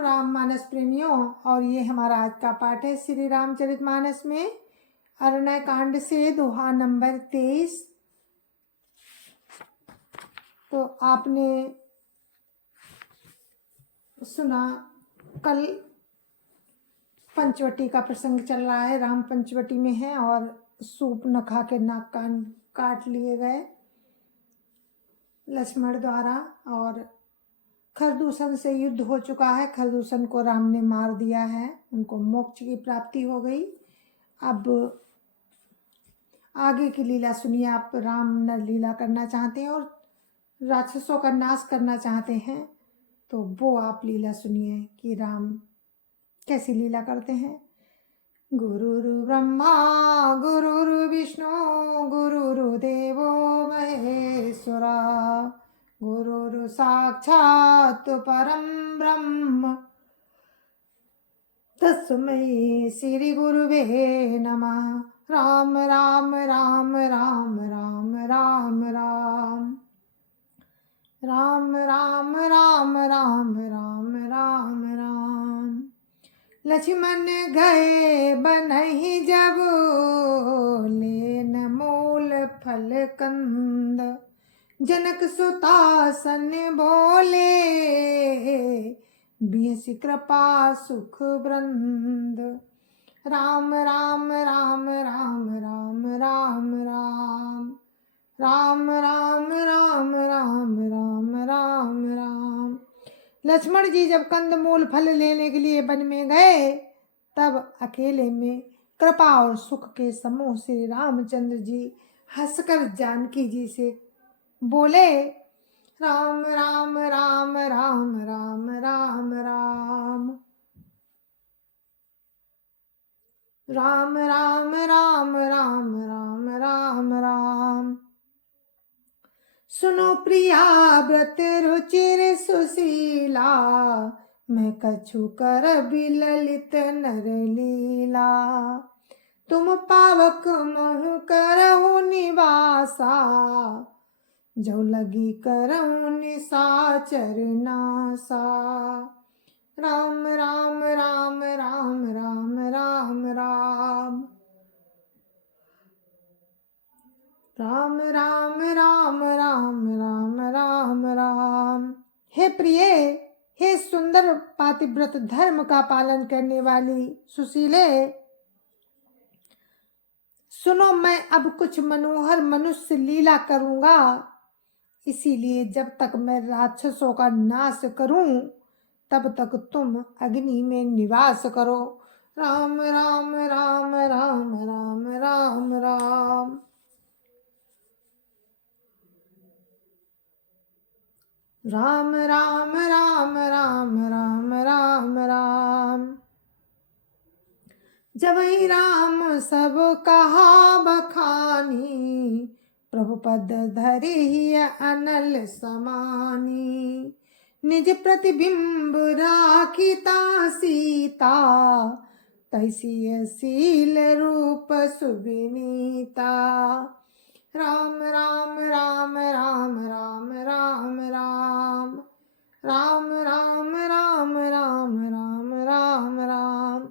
राम मानस प्रेमियों। और ये हमारा आज का पाठ है श्री रामचरितमानस में अरण्य कांड से दोहा नंबर 23। तो आपने सुना, कल पंचवटी का प्रसंग चल रहा है। राम पंचवटी में है और सूप न खा के नाक कान काट लिए गए लक्ष्मण द्वारा, और खरदूषण से युद्ध हो चुका है। खरदूषण को राम ने मार दिया है, उनको मोक्ष की प्राप्ति हो गई। अब आगे की लीला सुनिए। आप राम नर लीला करना चाहते हैं और राक्षसों का नाश करना चाहते हैं तो वो आप लीला सुनिए कि राम कैसी लीला करते हैं। गुरुरु ब्रह्मा गुरुरु विष्णु गुरुरु देवो महेश्वरा गुरुरु साक्षात् परम ब्रह्म तस्मै श्री गुरुवे नमः। राम राम राम राम राम राम राम राम राम राम राम राम राम राम। लक्ष्मण गए बनहि जब लेन मूल फल कंद, जनक सुतासन बोले बियस कृपा सुख वृंद। राम राम राम राम राम राम राम राम राम राम राम राम राम राम। लक्ष्मण जी जब कंदमूल फल लेने के लिए वन में गए तब अकेले में कृपा और सुख के समूह श्री रामचंद्र जी हंसकर जानकी जी से बोले, राम राम राम राम राम राम राम राम राम राम राम राम राम राम। सुनो प्रिया व्रत रुचिर सुशीला, मैं कछु कर बिललित नर लीला। तुम पावक महु करहु निवासा, जो लगी करहु निशाचर नासा। राम राम राम राम राम राम राम राम राम राम राम राम राम राम। हे प्रिय, हे सुंदर पातिव्रत धर्म का पालन करने वाली सुशीले, सुनो मैं अब कुछ मनोहर मनुष्य लीला करूंगा। इसीलिए जब तक मैं राक्षसों का नाश करूं तब तक तुम अग्नि में निवास करो। राम राम राम राम राम राम राम राम राम राम राम राम राम राम। जब ही राम सब कहा बखानी, प्रभु पद धरि ही अनल समानी। निज प्रतिबिंब राखिता सीता, तैसी शील रूप सुविनीता। राम राम राम राम राम राम राम राम राम राम राम राम राम राम।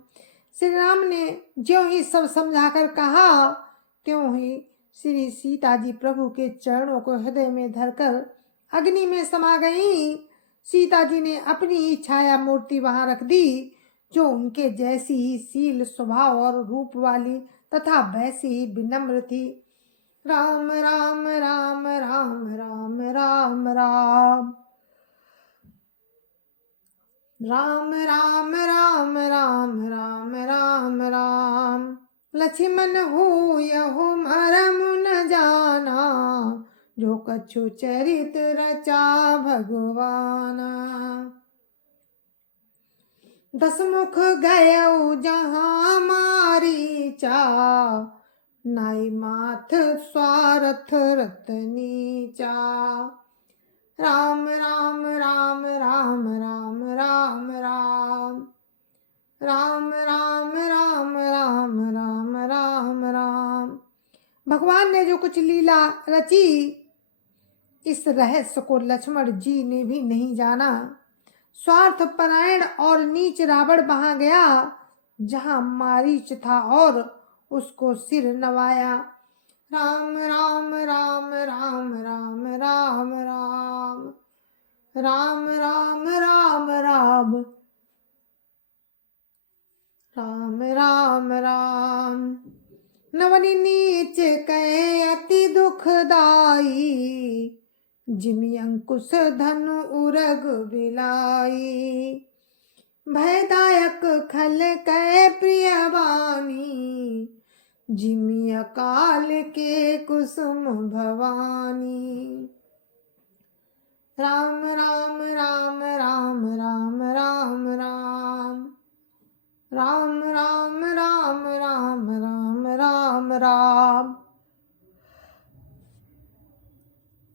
श्री राम ने ज्यों ही सब समझाकर कहा त्यों ही श्री सीता जी प्रभु के चरणों को हृदय में धरकर अग्नि में समा गईं। सीता जी ने अपनी ही छाया मूर्ति वहां रख दी, जो उनके जैसी ही शील स्वभाव और रूप वाली तथा वैसी ही विनम्र थी। राम राम राम राम राम राम राम राम राम राम राम राम राम राम। लक्ष्मण हो यहो मरम न जाना, जो कछु चरित रचा भगवाना। दसमुख गयऊ जहाँ मारीचा, नाई माथ स्वार्थ रतनीचा। राम राम राम राम राम राम राम राम राम राम राम राम राम राम। भगवान ने जो कुछ लीला रची, इस रहस्य को लक्ष्मण जी ने भी नहीं जाना। स्वार्थ परायण और नीच रावण वहां गया जहां मारीच था और उसको सिर नवाया। राम राम राम राम राम राम राम राम राम राम राम राम राम राम। नवनि नीच कहे अति दुखदाई, जिमि अंकुश धनु उरग बिलाई। भयदायक खल कह प्रिय वाणी, जिमि अकाल के कुसुम भवानी। राम राम राम राम राम राम राम राम राम राम राम राम राम राम।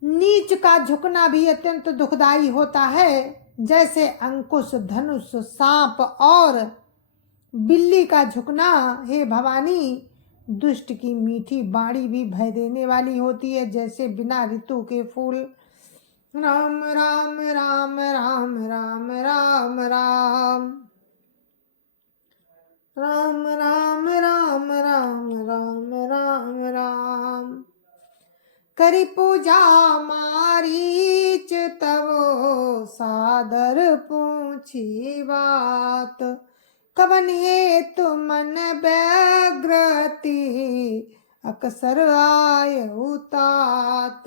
नीच का झुकना भी अत्यंत दुखदाई होता है, जैसे अंकुश धनुष सांप और बिल्ली का झुकना। हे भवानी, दुष्ट की मीठी बाणी भी भय देने वाली होती है, जैसे बिना ऋतु के फूल। राम राम राम राम राम राम राम राम राम राम राम राम राम राम। करी पूजा मारीच तवो, सादर पूछी बात। कवन हेतु मन व्यग्रति, अकसर आय तात।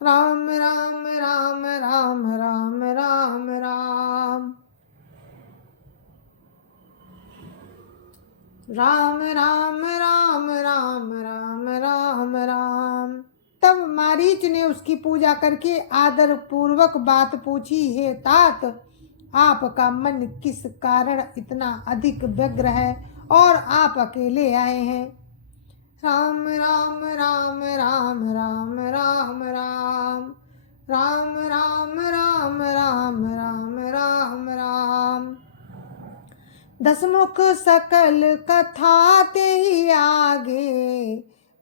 राम राम राम राम राम राम राम राम राम राम राम राम राम राम। तब मारीच ने उसकी पूजा करके आदर पूर्वक बात पूछी, हे तात, आपका मन किस कारण इतना अधिक व्यग्र है और आप अकेले आए हैं। राम राम राम राम राम राम राम राम राम राम राम राम राम राम। दसमुख सकल कथा ते ही आगे,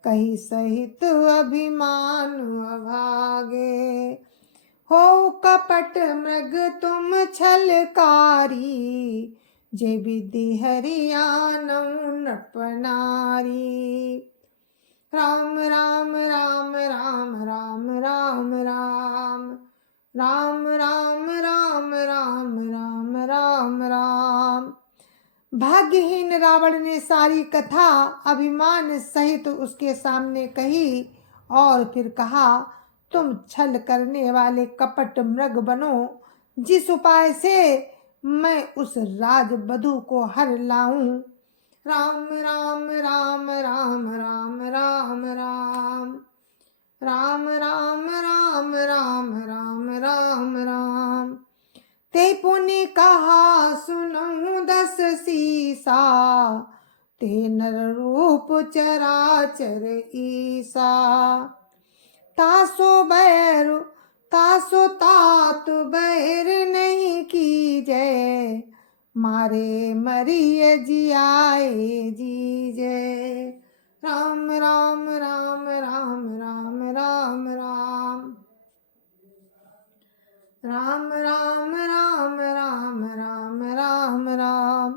कही सहित अभिमान अभागे। हो कपट मृग तुम छलकारी, जे विधि हरियाणा नटनारी। राम राम राम राम राम राम राम राम राम राम राम राम राम राम। भाग्यहीन रावण ने सारी कथा अभिमान सहित उसके सामने कही और फिर कहा, तुम छल करने वाले कपट मृग बनो, जिस उपाय से मैं उस राजवधू को हर लाऊं। राम राम राम राम राम राम राम राम राम राम राम राम राम राम। ते पुनि कहा सुनहु दस सीसा, ते नर रूप चराचर ईसा। तासो बैर तासो तात बैर नहीं कीजय, मारे मरिय जियाए जीजय। राम राम राम राम राम राम राम राम राम राम राम राम राम राम।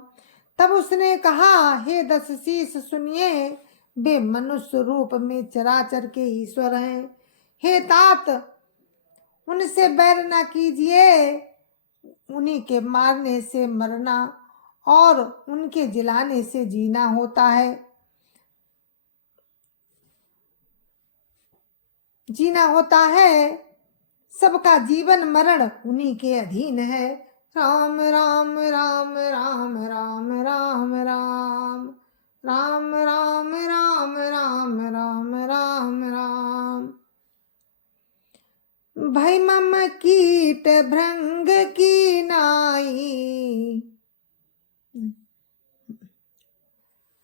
तब उसने कहा, हे दस शीस सुनिए, वे मनुष्य रूप में चराचर के ईश्वर हैं। हे तात, उनसे बैर न कीजिए, उन्हीं के मारने से मरना और उनके जिलाने से जीना होता है, जीना होता है। सबका जीवन मरण उन्हीं के अधीन है। राम राम राम राम राम राम राम राम राम राम राम राम राम राम। भय मम कीट भृंग की नाई,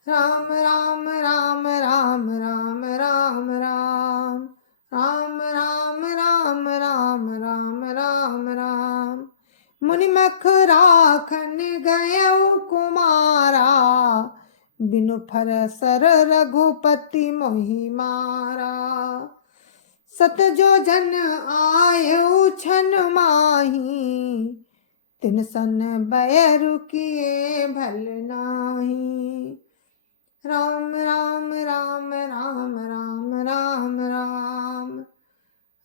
राम राम राम राम राम राम राम राम राम राम राम राम राम राम। मुनिमख राखन गयउ कुमारा, बिनु फरसर रघुपति मोहि मारा। सत जो जन आयउ छन माही, तिन सन बैरु किए भल नाही। राम राम राम राम राम राम राम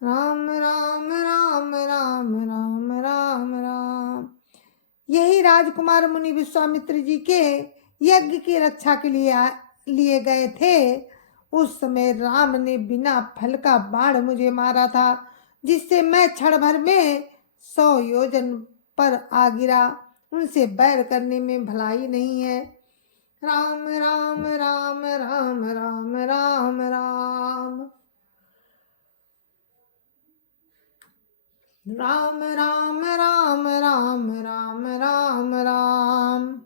राम राम राम राम राम राम राम। यही राजकुमार मुनि विश्वामित्र जी के यज्ञ की रक्षा के लिए गए थे। उस समय राम ने बिना फल का बाण मुझे मारा था, जिससे मैं क्षण भर में 100 योजन पर आ गिरा। उनसे बैर करने में भलाई नहीं है। राम राम राम राम राम राम राम राम राम राम राम राम राम राम।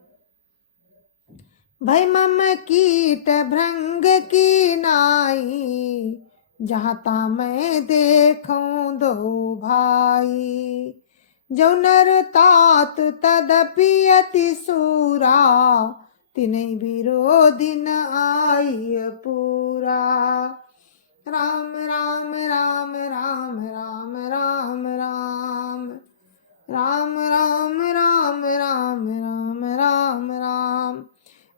भय मम कीट भृंग की नाई, जहाँ ता मैं देखूं दो भाई। जो नर तात तदपि अति सूरा, तिन्हि विरोधी न आई पूरा। राम राम राम राम राम राम राम राम राम राम राम राम राम राम।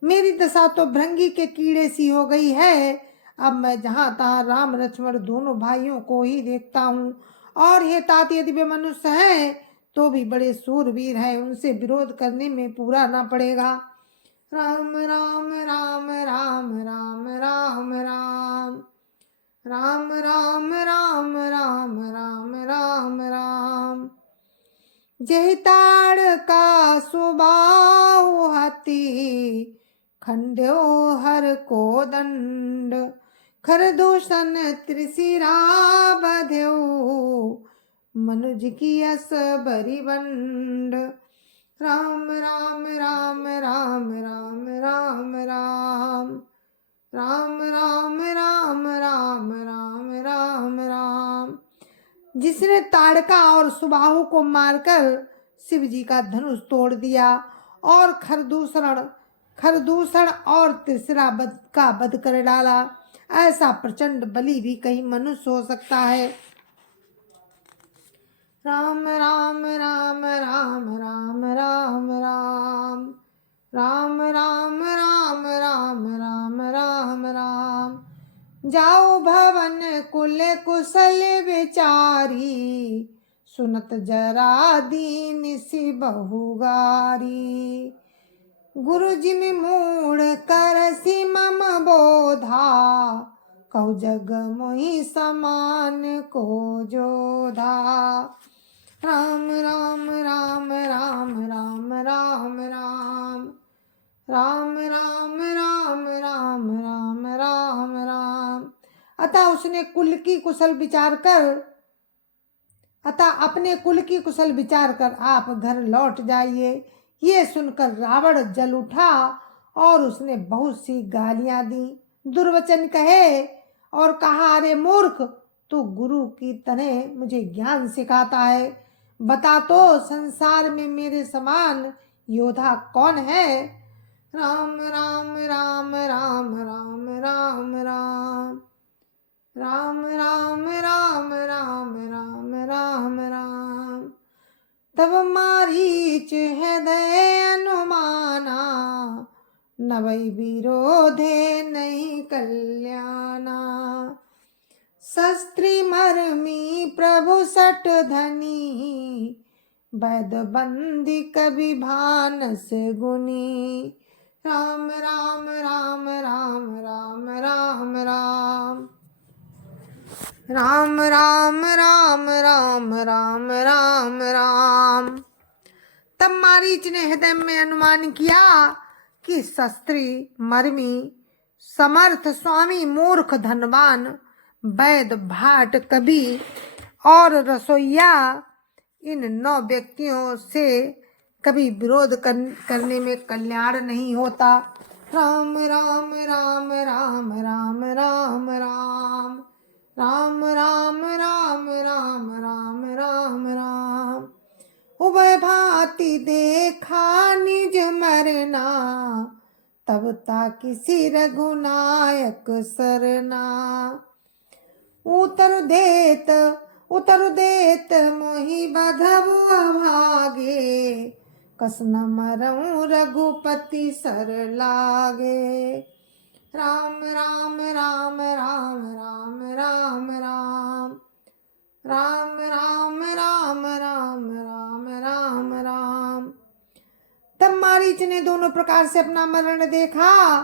मेरी दशा तो भृंगी के कीड़े सी हो गई है। अब मैं जहाँ तहाँ राम लक्ष्मण दोनों भाइयों को ही देखता हूँ। और ये तात यदि वे मनुष्य हैं तो भी बड़े सूरवीर हैं, उनसे विरोध करने में पूरा ना पड़ेगा। राम राम राम राम राम राम राम राम राम राम राम राम राम राम। जय ताड़ का सुबाहु हति, खंड्यो हर को दंड। खरदूषण त्रिशिरा बध्यो, मनुज की अस बरी बंड। राम राम राम राम राम राम राम राम राम राम राम राम राम राम। जिसने ताड़का और सुबाहु को मारकर शिव जी का धनुष तोड़ दिया और खरदूषण और त्रिशिरा का वध कर डाला, ऐसा प्रचंड बलि भी कहीं मनुष्य हो सकता है। राम राम राम राम राम राम राम राम राम राम राम राम राम राम। जाओ भवन कुल कुशल विचारी, सुनत जरा दीन सी बहुगारी। गुरु जिन मूढ़ कर सी मम बोधा, कहु जग मोहि समान को जोधा। राम राम राम राम राम राम राम राम राम राम राम राम राम राम। अतः अपने कुल की कुशल विचार कर आप घर लौट जाइए। ये सुनकर रावण जल उठा और उसने बहुत सी गालियां दी, दुर्वचन कहे और कहा, अरे मूर्ख, तू गुरु की तरह मुझे ज्ञान सिखाता है। बता तो संसार में मेरे समान योद्धा कौन है। राम राम राम राम राम राम राम राम राम राम राम राम राम राम। तब मारीच हृदय अनुमाना, नवै विरोधे नहीं कल्याणा। शस्त्री मर्मी प्रभु सट धनी, वैद बंदी कभी भानस गुनी। राम राम राम राम राम राम राम राम राम राम राम राम राम राम। तब मारीच ने हृदय में अनुमान किया कि शस्त्री मर्मी समर्थ स्वामी मूर्ख धनवान वैद भाट कवि और रसोइया इन 9 व्यक्तियों से कभी विरोध करने में कल्याण नहीं होता। राम राम राम राम राम राम राम राम राम राम राम राम राम राम। उभय भांति देखा निज मरना, तब ता किसी रघुनायक सरना। उत्तर देत उतर देत मोहि बधबु अभागे, कस न मरऊं रघुपति सर लागे। राम राम राम राम राम राम राम राम राम राम राम राम राम राम। तब मारीच ने दोनों प्रकार से अपना मरण देखा,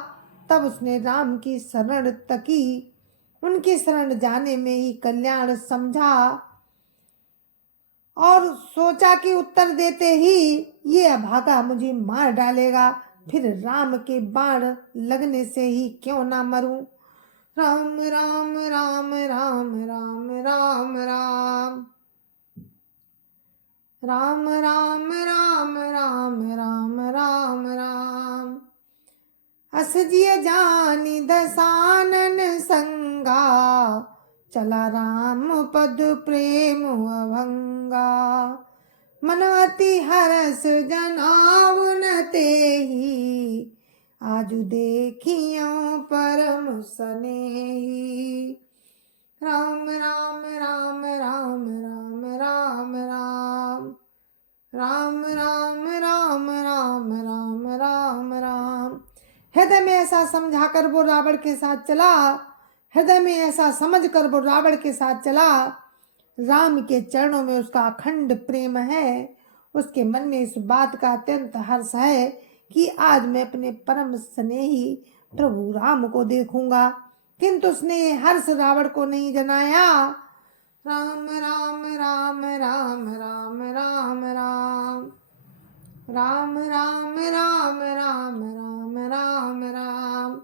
तब उसने राम की शरण तकी, उनकी शरण जाने में ही कल्याण समझा, और सोचा कि उत्तर देते ही ये अभागा मुझे मार डालेगा, फिर राम के बाण लगने से ही क्यों ना मरूं। राम राम राम राम राम राम राम राम राम राम राम राम राम राम। असजिय जानी दसानन संगा, चला राम पद प्रेम अभंगा। मन अति हरस जनावन तेहि, आजु देखियो परम सनेही। राम राम राम राम राम राम राम राम राम राम राम राम राम राम। हृदय में ऐसा समझाकर वो रावण के साथ चला, हृदय में ऐसा समझ कर वो रावण के साथ चला। राम के चरणों में उसका अखंड प्रेम है, उसके मन में इस बात का अत्यंत हर्ष है कि आज मैं अपने परम स्नेही प्रभु राम को देखूंगा, किंतु उसने हर्ष रावण को नहीं जनाया। राम राम राम राम राम राम राम राम राम राम राम राम राम राम।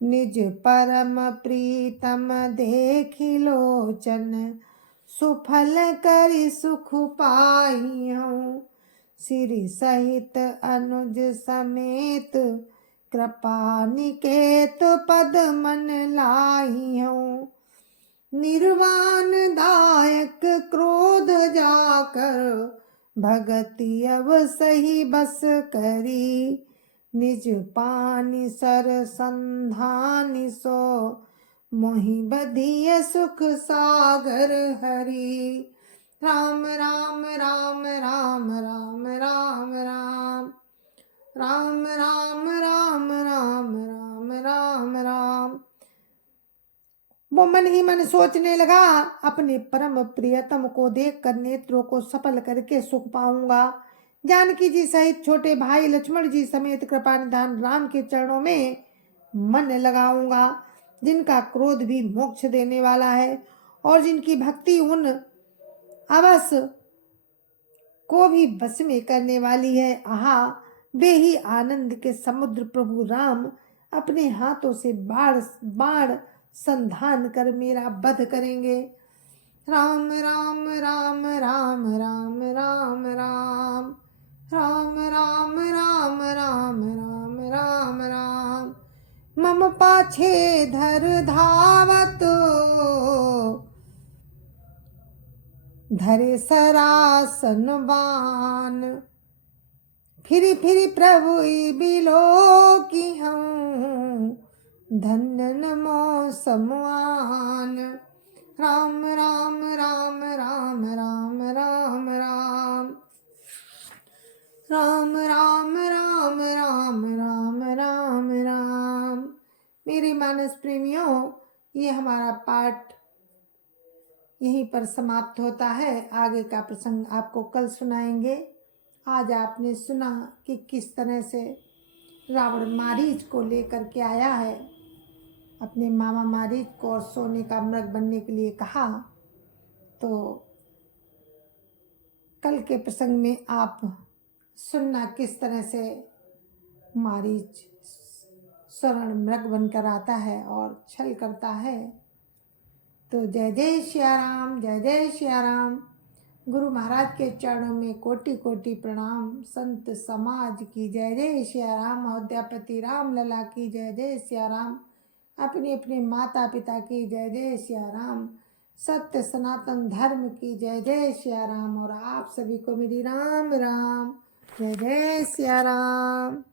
निज परम प्रीतम देखि लोचन, सुफल करि सुख पाइहूँ। सिरि सहित अनुज समेत, कृपा निकेत पद मन लाइहूँ। निर्वाण दायक क्रोध जाकर, भगति अवसहि बस करी। निज पानि सर संधानि सो, मोहि बधिय सुख सागर हरि। राम राम राम राम राम राम राम राम राम राम राम राम राम राम। वो मन ही मन सोचने लगा, अपने परम प्रियतम को देखकर नेत्रों को सफल करके सुख पाऊंगा। जानकी जी सहित छोटे भाई लक्ष्मण जी समेत कृपा निधान राम के चरणों में मन लगाऊंगा, जिनका क्रोध भी मोक्ष देने वाला है और जिनकी भक्ति उन अवस को भी बस में करने वाली है। आहा, वे ही आनंद के समुद्र प्रभु राम अपने हाथों से बाण संधान कर मेरा वध करेंगे। राम राम राम राम राम राम राम राम राम राम राम राम राम राम। मम पाछे धर धावत, धरे सरासन बान। फिरी फिरी प्रभु बिलो की हूँ, धन्य नमो समुआन। राम राम राम राम राम राम राम राम राम राम राम राम राम राम। मेरे मानस प्रेमियों, ये हमारा पाठ यहीं पर समाप्त होता है। आगे का प्रसंग आपको कल सुनाएंगे। आज आपने सुना कि किस तरह से रावण मारीच को लेकर के आया है, अपने मामा मारीच को, और सोने का मृग बनने के लिए कहा। तो कल के प्रसंग में आप सुनना किस तरह से मारीच स्वर्ण मृग बनकर आता है और छल करता है। तो जय जय सिया राम, जय जय सिया राम। गुरु महाराज के चरणों में कोटि कोटि प्रणाम। संत समाज की जय जय सिया राम। अयोध्यापति राम लला की जय जय सिया राम। अपने अपने माता पिता की जय जय सिया राम। सत्य सनातन धर्म की जय जय सिया राम। और आप सभी को मेरी राम राम, जय जय सिया राम।